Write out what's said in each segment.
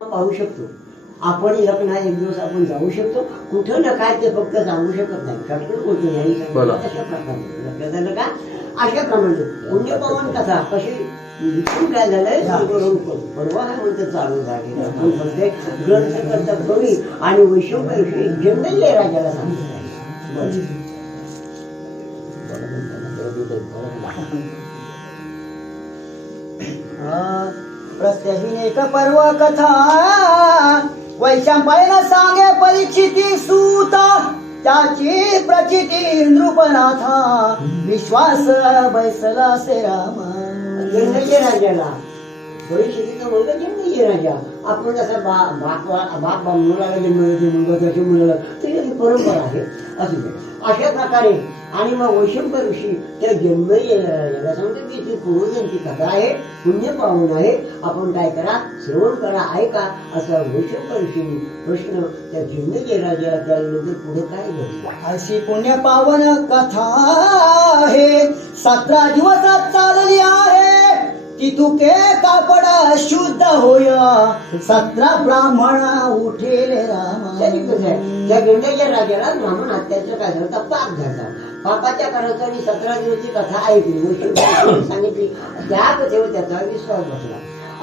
पाहू शकतो. आपण एक ना एक दिवस आपण जाऊ शकतो. कुठं ना काय ते फक्त सांगू शकत नाही. शास्त्र कोणते नाही. अशा प्रकारे. आलं का? अशा प्रमाणे. पुण्य पावन कथा कशी लिखून काय झालंय? परवा काय म्हणते चालू झाले आपण म्हणते ग्रंथ करता कवी आणि वैष्णव जन्मही राजाला सांगतो प्रत्यहीन एक पर्व कथा वैशंपायन सांगे परीक्षिती सूता. त्याची प्रचिती नृपनाथा. विश्वास बैसला से रामा. जन्मय राजाला. परीक्षितीचा मुलगा जन्मय राजा. आपण जसं बा बाप बाप मुलाला जन्म मुलगा त्याच्या मुलाला तर ही परंपरा आहे. असू दे. अशा प्रकारे आणि मग वैशंप ऋषी त्या जन्मय याला ती पूर्वजांची कथा आहे पुण्य पाहून आहे. आपण काय करा श्रवण करा ऐका असा वैशंप ऋषीने प्रश्न त्या जन्मय राजाला त्यानंतर पुढे काय घडलं? अशी पुण्य पावन कथा आहे. सतरा दिवसात चालली आहे. ती तुके कापड शुद्ध होय. सतरा ब्राह्मण उठेले राम. त्या गेंड्याच्या राजाला ब्राह्मण हत्याचं काय झालं तर पाप झाला पापाच्या आणि सतरा दिवसची कथा ऐकली. सांगितली. त्या कथेवर त्याचा विश्वास बसला.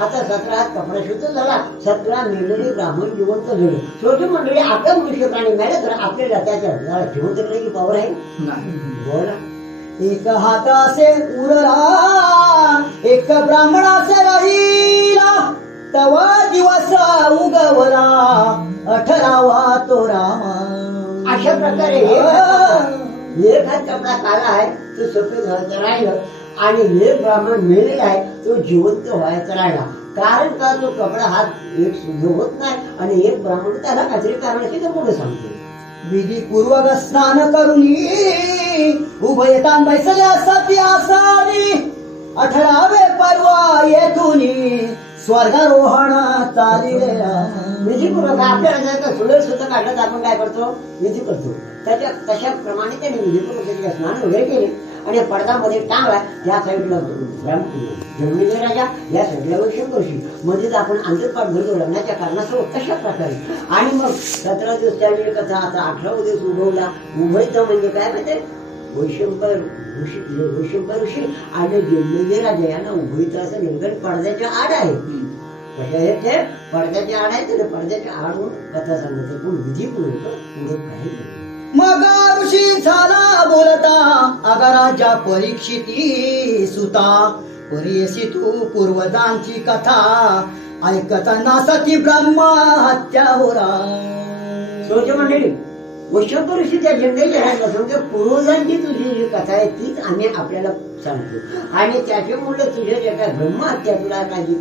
आता सतरा कपडा शुद्ध झाला. सतरा मेलेले ब्राह्मण जिवंत झाले. छोटी मंडळी आपल्या मनुष्य प्राणी मिळाले तर आपल्याला त्याच्या जिवंत करण्याची पावर आहे? बोला. एक हात असे उरला एक ब्राह्मणाचे राहिला. तव दिवस उगवला अठरावा तो राम अशा प्रकारे एक हात कपडा काला आहे तो सफेद व्हायचं राहिलं. आणि एक ब्राह्मण मेलेला आहे तो जिवंत व्हायचा राहिला. कारण का तो कपडा हात एक शुद्ध होत नाही आणि एक ब्राह्मण त्याला काहीतरी कारणाशी तो पुढे सांगतो? विधी पूर्वक स्नान करुनी उभयतान बैसल्या सती आसानी. अठरावे पर्व येथुनी स्वर्गारोहण चालिले. राम. विधीपूर्वक आपल्याला जर का सुलभ सुद्धा काढलं तर आपण काय करतो? विधी करतो. त्याच्या तशाप्रमाणे त्याने विधीपूर्वक त्याचे स्नान वगैरे केले. आणि पडदामध्ये टांगला त्या साईडला जमिनीचे राजा या साईडला वैशंकर्षी म्हणजेच आपण अंतरपाठ घडतो लग्नाच्या कारणासह कशा प्रकारे. आणि मग सतरा दिवस त्यावेळी कथा आता अठरावा दिवस उगवला. उभयचं म्हणजे काय माहिती वैशंकर ऋषी वैशंकर ऋषी आणि जन्मेजे राजा यांना उभयचं असं नेमकं पडद्याच्या आड आहे. ते? पडद्याच्या आड आहेत तर पडद्याच्या आडून कथा सांगत पण विधीपूर्वक पुढे काही नाही. मग ऋषी झाला बोलता आगाराच्या परीक्षिती सुता. परीयसी तू पूर्वजांची कथा ऐकताना सती ब्रह्मा हत्या होरा श्रोते मंडळी वैशंकर ऋषी त्या झेंड्याच्या राहिला समजा पूर्वजांची तुझी जी कथा आहे तीच आम्ही आपल्याला सांगतो. आणि त्याच्यामुळे तुझ्या ज्या काय ब्रह्महत्या तुला काय जी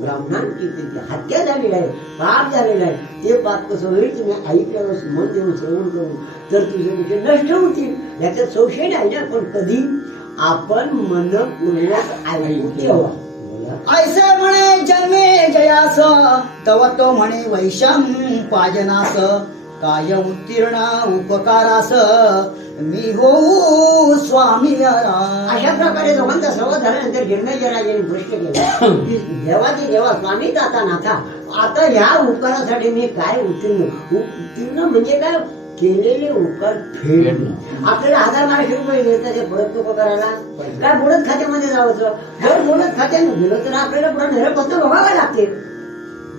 ब्राह्मणांची जी हत्या झालेली आहे पाप झालेला आहे. ते पाप कसं होईल? तुम्ही ऐकल्यावर मन देऊन श्रवण करून तर तुझे विषय नष्ट होतील याच्यात संशय नाही ना. पण कधी आपण मनपूर्वक ऐकू तेव्हा बोला. ऐसे म्हणे जन्मे जयास तव तो म्हणे वैशम पाजनास. काय उत्तीर्ण उपकारास मी होऊ स्वामी. अशा प्रकारे दोघांचा संवाद झाल्यानंतर जन्मजय राजाने प्रश्न केला. की देवाचे देवा स्वामी दाता नाथा आता ह्या उपकारासाठी मी काय उत्तीर्ण? उत्तीर्ण म्हणजे काय? केलेले उपकार फेडणं. आपल्याला हजार बाराशे रुपये घेतात ते परत नको करायला काय बुडत खात्यामध्ये जावचं जर बुडत खात्याने गेलं तर आपल्याला पुढे निरपत्र बघावे लागते.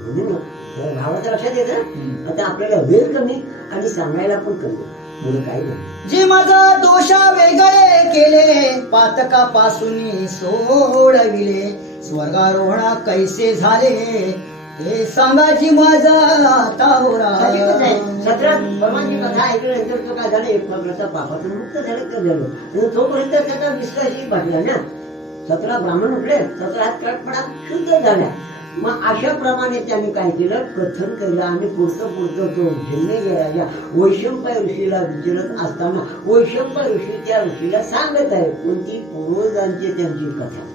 म्हणून भावाचं लक्षात येतं. आता आपल्याला वेळ कमी आणि सांगायला पण कमी. नाही. जे माझा दोषा वेगळे केले पातकापासून सोडविले. स्वर्गारोहणा कैसे झाले ते सांगाची माझा आता साहजिकच आहे. होरा सतरा परमाची कथा ऐकल्यानंतर तो काय झालं? एक प्रकारचा पापातून मुक्त झालं तर झालं. आणि तोपर्यंत त्याचा विश्वासही वाढला ना. सतरा ब्राह्मण उठले सतरा हात कटपडा शुद्ध झाल्या. मग अशा प्रमाणे त्यांनी काय केलं? कथन केलं. आणि पुढचं पुढचं तो राजा वैशंपाय ऋषीला विचारत असताना वैशंपाय ऋषी त्या ऋषीला सांगत आहे कोणती? पूर्वजांची त्यांची कथा.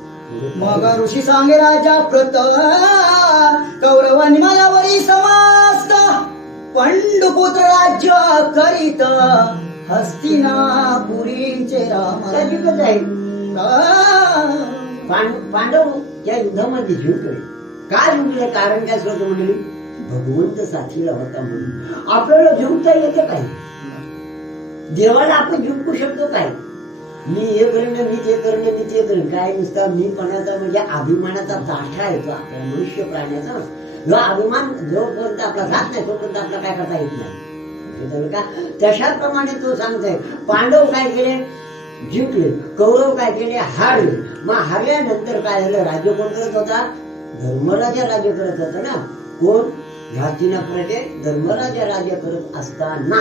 मग ऋषी सांगे राजा प्रत कौरवांनी मलावरी समास्त पंडुपुत्र राज्य करीत हस्तिनापुरींचे राम साहजिकच आहे आ. पांड- पांडव या युद्धामध्ये जिंकले. का जिंकले कारण काय श्रोते मंडळी? भगवंत साथीला होता म्हणून. आपल्याला जिंकता येतं काय देवाला आपण जिंकू शकतो काय मी हे करणं मी ते करणं मी ते करणं काय नुसता मी पणाचा म्हणजे अभिमानाचा दाठा येतो आपल्या मनुष्य प्राण्याचा. जो अभिमान जोपर्यंत आपला जात नाही तोपर्यंत आपला काय करता येत नाही. कळलं का? तशाप्रमाणे तो सांगतोय पांडव काय केले? जिंकले. कौरव काय केले? हारले. मग हारल्यानंतर काय झालं? राज्य कोण करत होता. धर्मराजा राज्य करत होता ना कोण घातिनापुराचे धर्मराजा राज्य करत असताना.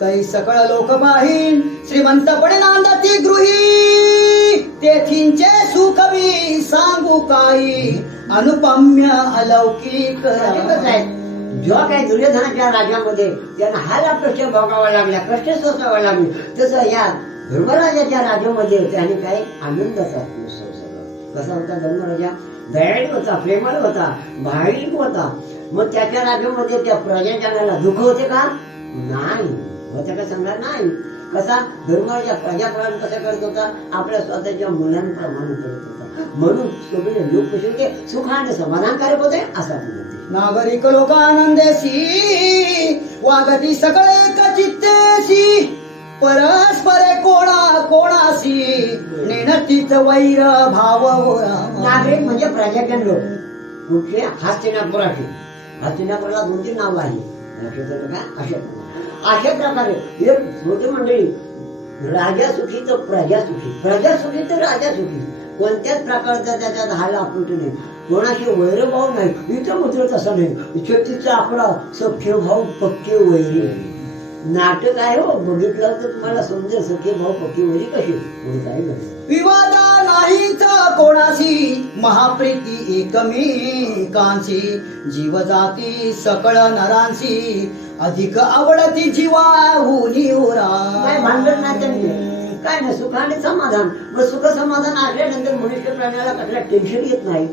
तै सकळ लोक पाहीन श्रीमंतपणे नांदती गृही. तेथींचे सुखवी सांगू काही. अनुपम्य अलौकिक जेव्हा काही दुर्योधनाच्या राज्यामध्ये त्यांना हाला कष्ट भोगावा लागला कष्ट सोसावा लागले तसं या धर्मराजाच्या राज्यामध्ये त्याने काही आनंदाचा कसा होता धर्मराजा दयाळू होता प्रेमळ होता भाविक होता. मग त्याच्या राज्यामध्ये म्हणजे त्या प्रजाजनाला दुःख होते का? नाही. होते का सांगणार? नाही. कसा? धर्माच्या प्रजाप्रमाण कसा करत होता? आपल्या स्वतःच्या मुलांप्रमाणे करत होता. म्हणून सगळे लोक कसे होते सुखाने समाधानकारक होते असं म्हणते नागरिक लोक आनंदेसी वागती सकळ चित्तेशी परस्पर कोणा कोणाशी नेणतीच वैर भाव नागरिक म्हणजे प्रजाजन लोक. कुठले हस्तिनापुराचे. हस्तिनापुराला दोन तीन नाव आहे अशा प्रकारे अशा प्रकारे मंडळी राजा सुखी तर प्रजा सुखी. प्रजा सुखी तर राजा सुखी. कोणत्याच प्रकारचा त्याच्यात हायला आपुट नाही. कोणाशी वैरभाव नाही. इथं मात्र तसं नाही. शेतीचा आकडा सख्य भाऊ पक्के वैरी. नाटक आहे हो. बघितलं तर तुम्हाला समजेल सख्य भाऊ पक्के वैरी कशी काय विवादा नाहीच कोणाशी. महाप्रीती एकमेकांची जीव जाती सकळ नरांशी. अधिक आवडती जीवाहुनी उरा. काय भांडण नाही त्यांनी काय नाही सुखाने समाधान. मग सुख समाधान आल्यानंतर मनुष्य प्राण्याला कसला टेन्शन येत नाही.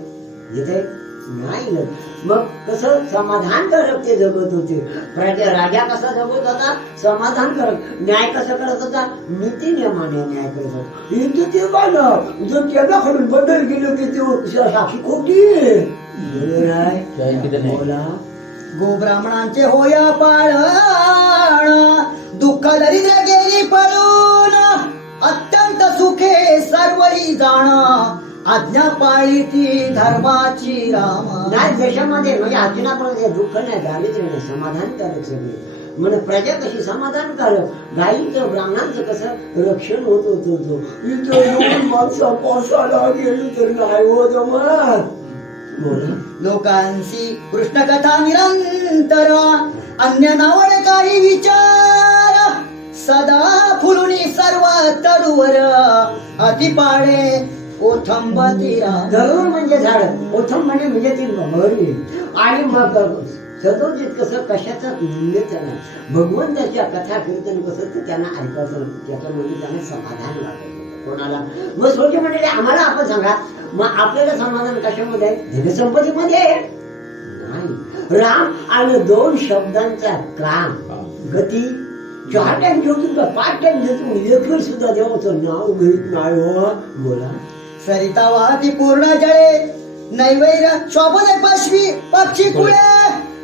येते नाही. मग कसं समाधान करत ते जगत होते. राजा कसा जगत होता? समाधान करत न्याय कसं करत होता? नीती नियमाने न्याय करत होता. ते बघा जर त्याला कडून बदल गेलो की ते साक्षी खोटी. बोला. गो ब्राह्मणांचे होय पाळण. दुःख दरिद्र गेली पळून अत्यंत सुखे सर्वही जाण. आज्ञा पाळी ती धर्माची राम. नाही देशामध्ये म्हणजे अजिनापर्यंत दुःख नाही दारिद्र्य नाही समाधानकारक सगळे म्हणजे प्रजा कशी समाधानकारक गाईचं ब्राह्मणांचं कसं रक्षण होत होत होतं. इथं येऊन माणसा पावसाला गेली तर नाही हो जमत बोला. लोकांशी कृष्ण कथा निरंतर. अन्य नावळे काही विचार. सदा फुलुनी सर्व तरुवर अतिपाळे ओथंबती जरूर म्हणजे झाड. ओथंब म्हणे म्हणजे ती मरी आणि मग सदोजित कसं कशाचं मूल्यच नाही भगवंताच्या कथा कीर्तन कसं तर त्यांना ऐकायचं त्याच्यामध्ये म्हणजे त्यांना समाधान वाटत कोणाला? मग सोडे म्हणाले आम्हाला आपण सांगा. मग आपल्याला समाधान कशामध्ये आहे? धनसंपत्तीमध्ये नाही. राम आणि दोन शब्दांचा क्राम गती चार टाइम जेवतो का पाच टाइम जेवतो एक सुद्धा देवाचं नाव घेत नाही हो बोला. सरिता वाहती पूर्ण जळे नैवैर शोभने पश्वी पक्षी कुळे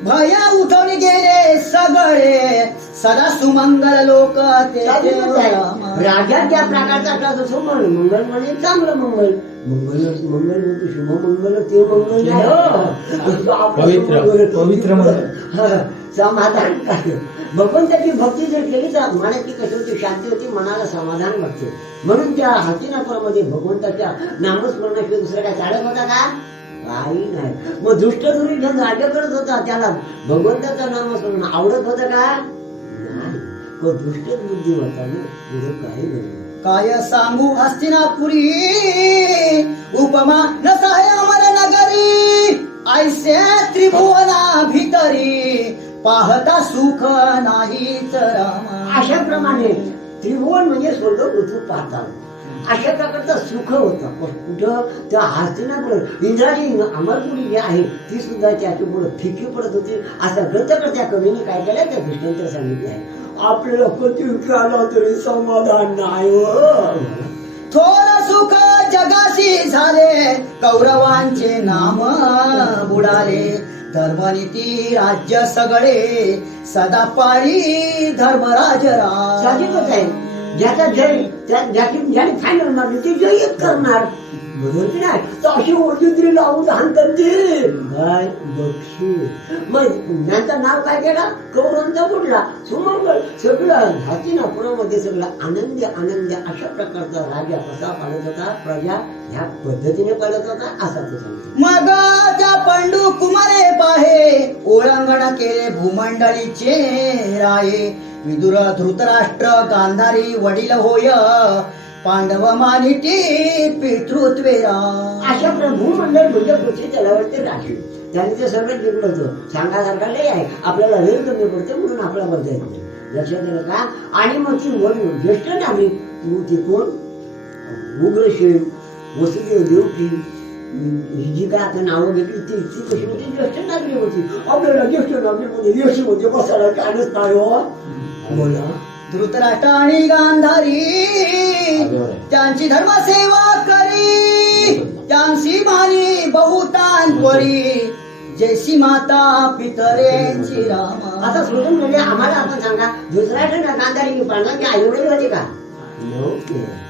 भया उठवून गेले सगळे सदा सुमंगल लोक ते. राजा त्या प्रकारचा असला तसं म्हण मंगल म्हणजे चांगलं मंगल मंगल मंगल म्हणजे शुभ मंगल ते मंगल हो. पवित्र- मंगल- पवित्र मंगल. समाधान काय भगवंताची भक्ती जर केली तर मनाची कशी होती शांती होती मनाला समाधान वाटते म्हणून त्या हस्तिनापुरामध्ये भगवंताच्या नामस्मरणाशिवाय दुसरं काय चालत होता का? काही नाही. मग दुष्ट दुरी घेऊन राज्य करत होता त्याला भगवंताचं नामस्मरण आवडत होतं का? नाही. मग दुष्ट बुद्धी होता ना पुढे काही नाही. काय सांगू हस्तिनापुरी? उपमा नसाय अमर नगरी ऐसे त्रिभुवना भितरी पाहता सुख नाहीच राम. अशा प्रमाणे त्रिभुवन म्हणजे स्वर्ग पृथ्वी पाहतात अशा प्रकारचं सुख होतं. कुठं त्या हस्तिनापुढे इंद्राची अमरपुरी जी आहे ती सुद्धा त्याच्या पुढे फिकी पडत होती. असं ग्रंथकर त्या कवीने काय केलं त्या कृष्णांतर सांगितलं आहे आपल्याला कधी आला तरी समाधान नाही हो. थोर सुख जगाशी झाले कौरवांचे नाम बुडाले. धर्मनीती राज्य सगळे सदा पाळी धर्मराज साहजिकच राम आहे. ज्याचा जय ज्याची ज्याने फायनल मारली ते जयच करणार. बरोबर की नाही? तर अशी ओळखी लावून लहान करते. काय बक्षीस. मग ज्ञानचं नाव काय केला? कौरांचा बुडला सुमंगल. सगळं हस्तिनापुरामध्ये सगळं आनंदी आनंदी अशा प्रकारचा राजा कसा पाळत होता. प्रजा ह्या पद्धतीने पाळत होता असा तो सांगतो. मग त्या पंडू कुमारे पाहे ओळंगण केले भूमंडळीचे राये विदुर धृतराष्ट्र गांधारी वडील होय. पांडव मानिती पितृत्वे अशा प्रभू मंडळ म्हणजे पृथ्वी तलावरती राखीव. त्यांनी ते सगळं जिंकलं होतं. सांगासारखा लय आहे. आपल्याला लय कमी पडते म्हणून आपला बोलता येत. नाही लक्षात आलं का? आणि मग ती वडील ज्येष्ठ नागरिक तू ती कोण उग्रशेन वसुदेव देवकी ही जी काय आता नावं घेतली ती ती कशी होती ज्येष्ठ नागरिक होती. आपल्याला ज्येष्ठ नागरिक म्हणजे यश म्हणजे बसायला काढच नाही हो. बोला. धृतराष्ट्र आणि गांधारी त्यांची धर्मसेवा करी. त्यांची मानी बहुतान परी. जैसी माता पितरेंची राम. आता सोडून म्हणजे आम्हाला आपण सांगा दुसऱ्या गांधारी पाळणाचे आई वडील होते का?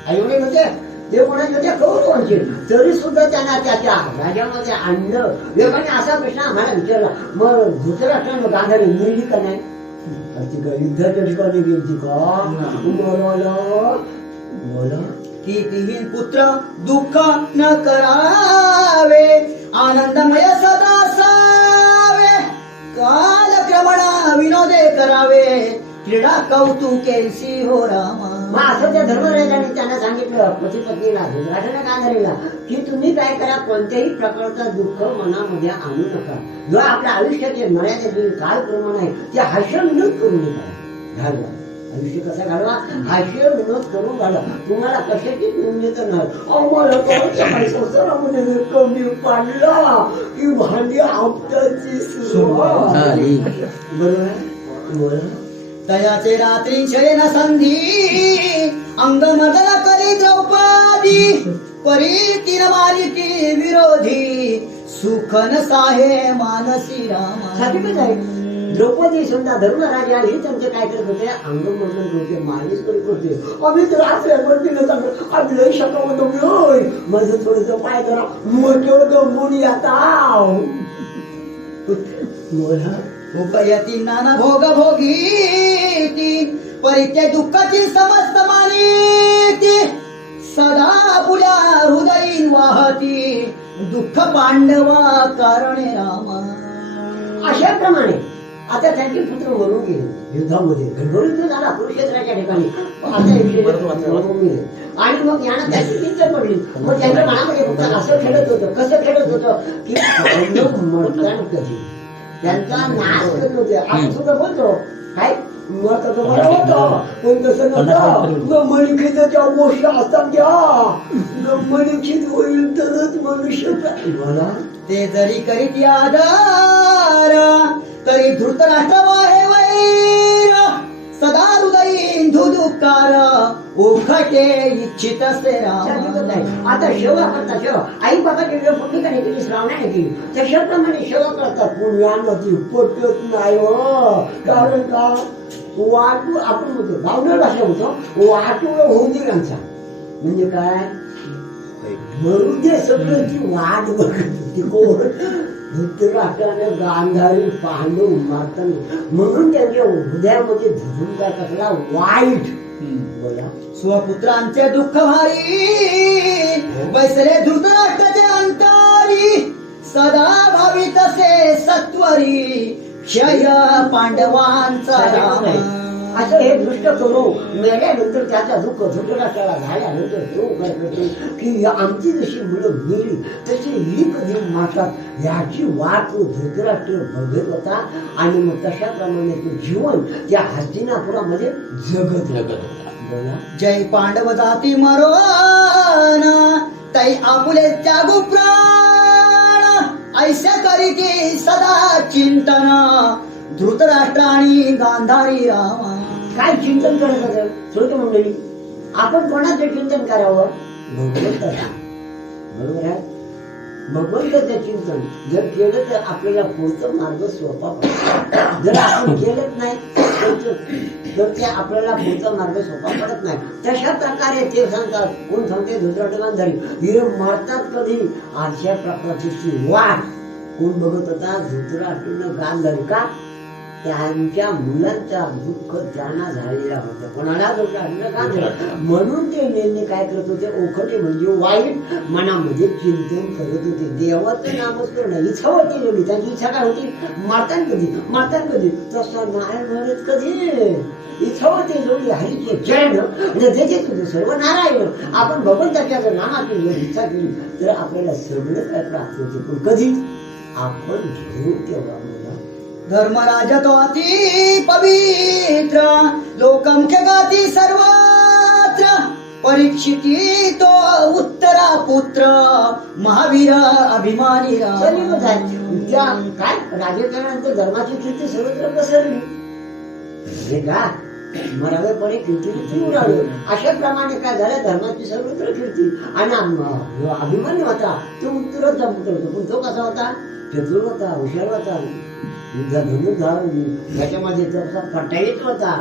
आई वडील होते? ते कोणाचे होते? कौरवांचे तरी सुद्धा त्यांना त्याच्या राजामध्ये आणलं. एकाने असा प्रश्न आम्हाला विचारला. मग धृतराष्ट्रानं गांधारी मिळली का नाही? ती युद्धाच्या ठिकाणी गेली का? बोला बोला कितीही पुत्र दुःख न करावे आनंदमय सदा सावे कालक्रमणा विनोदे करावे. क्रीडा कौतुकेसी हो रामा. मग असं त्या धर्मराजाने त्यांना सांगितलं पती पत्नीला धृतराष्ट्राने गांधारीला की तुम्ही काय करा कोणत्याही प्रकारचं दुःख मनामध्ये आणू नका. जो आपल्या आयुष्याचे मर्यादेतील कालप्रमाण आहे ते हास्य विनोद करून नका घालवा. आयुष्य कसा घालवा? हास्य विनोद करून घालवा तुम्हाला कशाची नाही. आम्हाला तर संसारामध्ये कमी पाडला की भांडी झाली. बरोबर? बरोबर दयाचे रात्री शयन संधी अंगमर्दन करी द्रौपदी परी तीन मारिती विरोधी सुखन साहे मानसी रामा. द्रौपदी समजा धर्मराजा हे त्यांचे काय करत होते? अंगमर्दन करते मालिश करीत होते. आम्ही तर असं वरती सांगत आम्ही लई होय माझं थोडस पाय जरा मोठं गमून येताव बोला उपयती नाना भोग भोगीती परित्य दुःखाची समस्त मानिती. सदा पुल्या हृदयीन वाहती दुःख पांडवा कारणे रामा. अशाप्रमाणे आता त्यांचे पुत्र मरून गेले. युद्धामध्ये गडबडीत झाला कुरुक्षेत्राच्या ठिकाणी. आणि मग यानं त्याची चिंता पडली. मग त्यांच्या मनामध्ये फक्त असं खेळत होतं कसं खेळत होतं की त्यांचा नाश करत होते आपण सुद्धा बोलतो काय मग तसं बरं होतं पण तसं नव्हतं मणिखिताच्या गोष्टी असतात घ्या मणिखित होईल तरच मनुष्य मला ते जरी करीत आधार तरी धृतराष्ट्र वैर सदा हृदयीन धुदुकार उखटे इच्छित राम. नाही. आता सेवा करतात सेवा आई बाबाची वेळ पुण्यकाने केली श्रावणाने केली तशाप्रमाणे सेवा करतात. पुण्यानं ती पटत नाही हो. कारण का? वाटू आपण म्हणतो गावणार भाषा म्हणतो. वाटूळ होऊन दे आमचा म्हणजे काय? मरू दे सगळं ती वाट बघत होती कोण? धृतराष्ट्राने गांधारी पांडव मारताना म्हणून त्यांच्या हृदयामध्ये धरून काय कसला वाईट. बोला. स्वपुत्रांचे दुःख भारी बैसले धृतराष्ट्राचे अंतरी सदा भावी तसे सत्वरी क्षय पांडवांचा राम. असं हे दृष्ट करू. मेल्यानंतर त्याचा दुःख धृतराष्ट्राला झाल्यानंतर तो काय करतो की आमची जशी मुलं मेली तशी ही कधी मारतात? याची वाट तो धृतराष्ट्र बघत होता. आणि मग तशाप्रमाणे तो जीवन त्या हस्तिनापुरामध्ये जगत लगत बोला. जय पांडव जाती मरोन तै आपुले त्यागू प्राण. ऐसे करी की सदा चिंतन. धृतराष्ट्र आणि गांधारी रामा काय चिंतन करायचं श्रोते मंडळी आपण कोणाचं चिंतन करावं? भगवंताचं. बरोबर आहे? भगवंताचं चिंतन जर केलं तर आपल्याला पुढचं मार्ग सोपा पडतो? जर आपण केलंच नाही तर ते- आपल्याला पुढचा मार्ग सोपा पडत नाही. तशा प्रकारे ते सांगतात कोण सांगते? धुतराटमान झाली हिरे मरतात कधी? अशा प्रकारची वाट. कोण बघत होता? धुतराटून गान झाली का? त्यांच्या मुलांचा दुःख त्यांना झालेला होता. कोणाला म्हणून ते नेहमी काय करत होते? ओखटे म्हणजे वाईट मनामध्ये चिंतन करत होते. देवाचं नामस्मरण इच्छा होती एवढी त्यांची इच्छा काय होती? मारतान कधी मारतान कधी तसं नाही म्हणत कधी? इच्छा होती जेवढी हरीचे जैन म्हणजे त्याचे तुझे सर्व नारायण. आपण भगवंताच्या जर नामातून जर इच्छा केली तर आपल्याला सगळं काय प्राप्त होते? पण कधी? आपण घेऊ तेव्हा. धर्मराज तो अति पवित्र लोकंख्य गाती सर्वत्र परीक्षिती तो उत्तरा पुत्र महावीर अभिमानी त्या काय राजकारणानंतर धर्माची कीर्ती सर्वत्र पसरली. हे का मरावेपणे कीर्ती उडाली अशा प्रमाणे काय झालं? धर्माची सर्वत्र कीर्ती. आणि अभिमानी होता. तो उत्तरच जमत होतो. पण तो कसा होता? चतुर होता हुशार होता. युद्ध धनुर्धार त्याच्यामध्ये त्याचा पट्टा येत होता.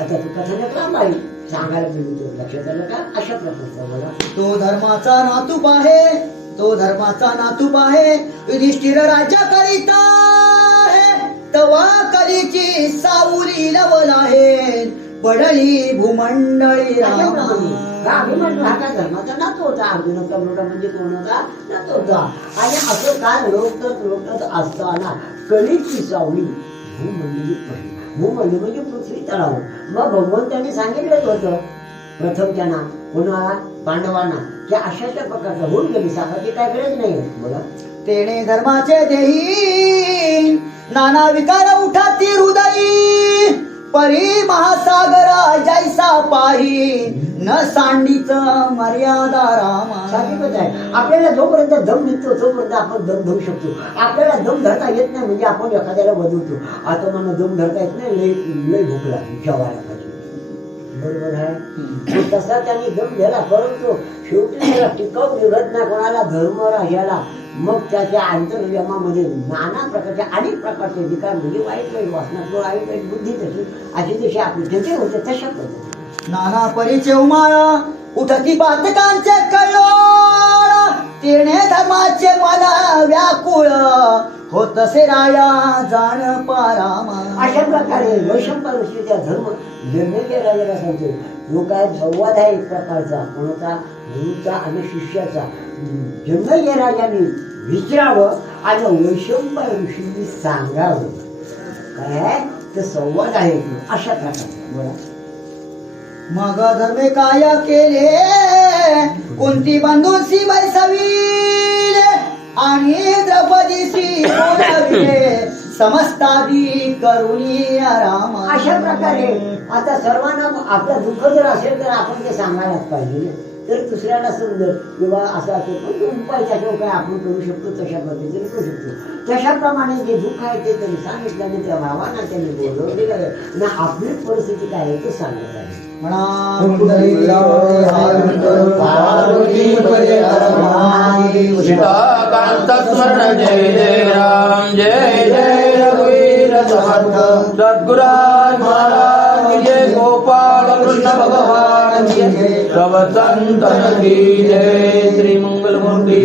आता तू कथाने लांब आहे. सांगायला गेलो लक्षात आलं का? अशा प्रकारचा मला. तो धर्माचा नातूप आहे तो धर्माचा नातूप आहे युधिष्ठिर राजा करिता तवा कलीची सावली लवल आहे पडली भूमंडळी धर्माचा नातो होता. अर्जुनाचा मुलगा म्हणजे होता? आणि असं काय असताना कळीची सावली पडली. म्हणजे पृथ्वी तळाव मग भगवंतांनी सांगितलंच होतं. प्रथम त्यांना कोणाला पांडवांना. की अशा अशा प्रकारचा होऊन गेली. साखाची काय गरज नाही. बोला. तेने धर्माचे देही नाना विकार उठाती हृदयी परी महासागर जैसा पाही न सांडीच मर्यादा रामा. आहे. आपल्याला जोपर्यंत दम निघतो तोपर्यंत आपण दम धरू शकतो. आपल्याला दम धरता येत नाही म्हणजे आपण एखाद्याला वधवतो. आता मला दम धरता येत नाही लय लय भूक लागली जेवायला पाहिजे बरोबर आहे? तसा त्यांनी दम दिला परंतु शेवटी त्याला टिकवून निघत नाही कोणाला धर्म राजाला मग त्याच्या आंतरयमामध्ये नाना प्रकारचे अनेक प्रकारचे विकार म्हणजे वाईट वाईट वासना किंवा वाईट वाईट बुद्धी तशी अशी जशी आपली त्याचे होते तशा पद्धती नाना परिचय उमाळा उठती बातकांचे कळोळ तेने धर्माचे मन व्याकुळ. होतसे राया जाण पारामा. अशा प्रकारे वैशंपाल ऋषीचा धर्म जन्मेच्या राजाला सांगतो जो काय संवाद आहे एक प्रकारचा कोणाचा गुरुचा आणि शिष्याचा. जन्मय राजाने विचारावं आणि वैशंपाल ऋषींनी सांगावं. काय? ते संवाद आहे. अशा प्रकारचा बोला मग धर्मे काय केले. कोणती बांधूनसी बैसविले आणि द्रौपदीशी बोलाविले समस्तादी करुणी राम अशा प्रकारे आता सर्वांना आपलं दुःख जर असेल तर आपण ते सांगायलाच पाहिजे. तर दुसऱ्याला समजेल किंवा असं असेल पण तो उपाय त्याच्यावर काय आपण करू शकतो तशा पद्धतीने करू शकतो. तशाप्रमाणे जे दुःख आहे ते त्यांनी सांगितलं आणि त्या भावांना त्यांनी बोलवलेलं आहे ना आपली परिस्थिती काय आहे ते सांगत आहे. म्हणा सीताकांत स्मरण जय जय राम जय जय रघुवीर समर्थ सद्गुराज महाराज जय गोपाल कृष्ण भगवान की जय संतन की जय श्री मंगल मूर्ति